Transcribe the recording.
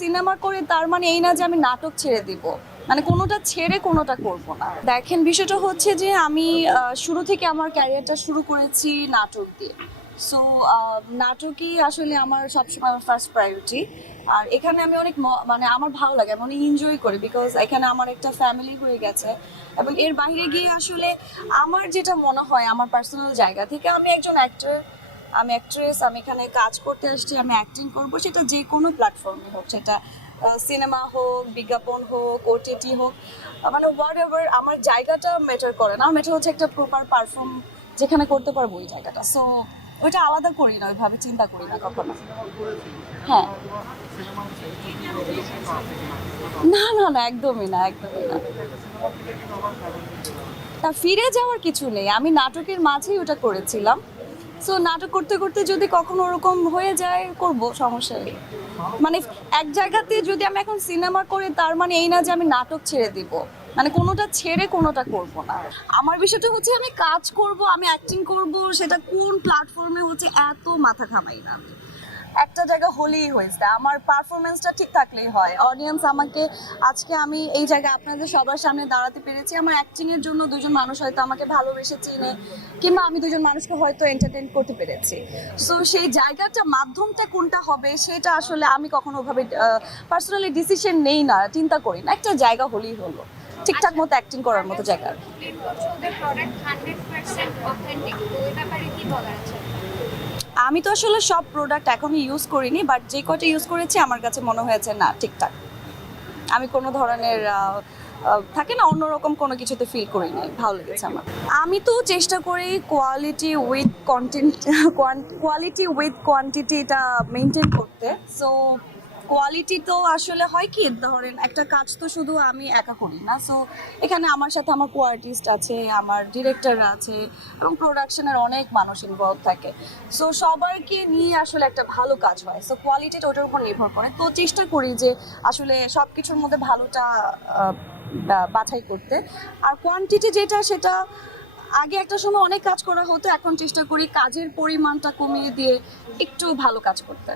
Cinema করে তার মানে এই না যে আমি নাটক ছেড়ে দিব, মানে কোনোটা ছেড়ে কোনোটা করব না। দেখেন বিষয়টা হচ্ছে যে আমি শুরু থেকে আমার ক্যারিয়ারটা শুরু করেছি নাটক দিয়ে। সো নাটকই আসলে আমার সবসময় আমার ফার্স্ট প্রায়োরিটি। আর এখানে আমি অনেক মানে আমার ভালো লাগে, আমি অনেক এনজয় করি, বিকজ এখানে আমার একটা ফ্যামিলি হয়ে গেছে। এবং এর বাইরে গিয়ে আসলে আমার যেটা মনে হয় আমার পার্সোনাল জায়গা থেকে, আমি একজন অ্যাক্টর, আমি অ্যাক্ট্রেস, আমি এখানে কাজ করতে আসছি, আমি অ্যাক্টিং করবো, সেটা যে কোনো প্ল্যাটফর্মে হোক, সেটা সিনেমা হোক, বিজ্ঞাপন হোক, ওটিটি হোক, মানে হোয়াট এভার, আমার জায়গাটা ম্যাটার করে না। ম্যাটার হচ্ছে একটা প্রপার পারফর্ম যেখানে করতে পারবো ওই জায়গাটা। সো ওইটা আলাদা করি না, ওইভাবে চিন্তা করি না কখনো। হ্যাঁ, না না না, একদমই না, একদমই না। না, ফিরে যাওয়ার কিছু নেই, আমি নাটকের মাঝেই ওটা করেছিলাম। সো নাটক করতে করতে যদি কখনো ওরকম হয়ে যায়, করব, সমস্যা নেই। মানে এক জায়গাতে যদি আমি এখন সিনেমা করে তার মানে এই না যে আমি নাটক ছেড়ে দিব, মানে কোনোটা ছেড়ে কোনোটা করব না। আমার বিষয়টা হচ্ছে আমি কাজ করব, আমি অ্যাক্টিং করব, সেটা কোন প্ল্যাটফর্মে হচ্ছে এত মাথা ঘামাই না আমি। একটা জায়গা হলেই হয়েছে, আমার পারফরমেন্সটা ঠিক থাকলেই হয়। অডিয়েন্স আমাকে, আজকে আমি এই জায়গায় আপনাদের সবার সামনে দাঁড়াতে পেরেছি, আমার অ্যাক্টিং এর জন্য দুজন মানুষ হয়তো আমাকে ভালোবেসে চিনে, কিংবা আমি দুজন মানুষকে হয়তো এন্টারটেইন করতে পেরেছি। সো সেই জায়গাটা, মাধ্যমটা কোনটা হবে সেটা আসলে আমি কখনো ওভাবে পার্সোনালি ডিসিশন নেই না, চিন্তা করি না। একটা জায়গা হলেই হলো, ঠিকঠাক মতো অ্যাক্টিং করার মতো জায়গা। ওদের প্রোডাক্ট 100% অথেন্টিক, তো এই ব্যাপারে কি বলার আছে? আমি তো আসলে সব প্রোডাক্ট এখনো ইউজ করিনি, বাট যে কয়টা ইউজ করেছি আমার কাছে মনে হয়েছে না ঠিকঠাক। আমি কোনো ধরনের থাকে না অন্যরকম কোনো কিছুতে ফিল করিনি, ভালো লেগেছে আমার। আমি তো চেষ্টা করি quality with content, quality with quantity এটা মেনটেন করতে। সো কোয়ালিটি তো আসলে হয় কি, ধরেন একটা কাজ তো শুধু আমি একা করি না। সো এখানে আমার সাথে আমার কো আর্টিস্ট আছে, আমার ডিরেক্টররা আছে, এবং প্রোডাকশনের অনেক মানুষ ইনভলভ থাকে। সো সবাইকে নিয়ে আসলে একটা ভালো কাজ হয়। সো কোয়ালিটিটা ওটার উপর নির্ভর করে। তো চেষ্টা করি যে আসলে সব কিছুর মধ্যে ভালোটা বাছাই করতে। আর কোয়ান্টিটি যেটা, সেটা আগে একটা সময় অনেক কাজ করা হতো, এখন চেষ্টা করি কাজের পরিমাণটা কমিয়ে দিয়ে একটু ভালো কাজ করতে।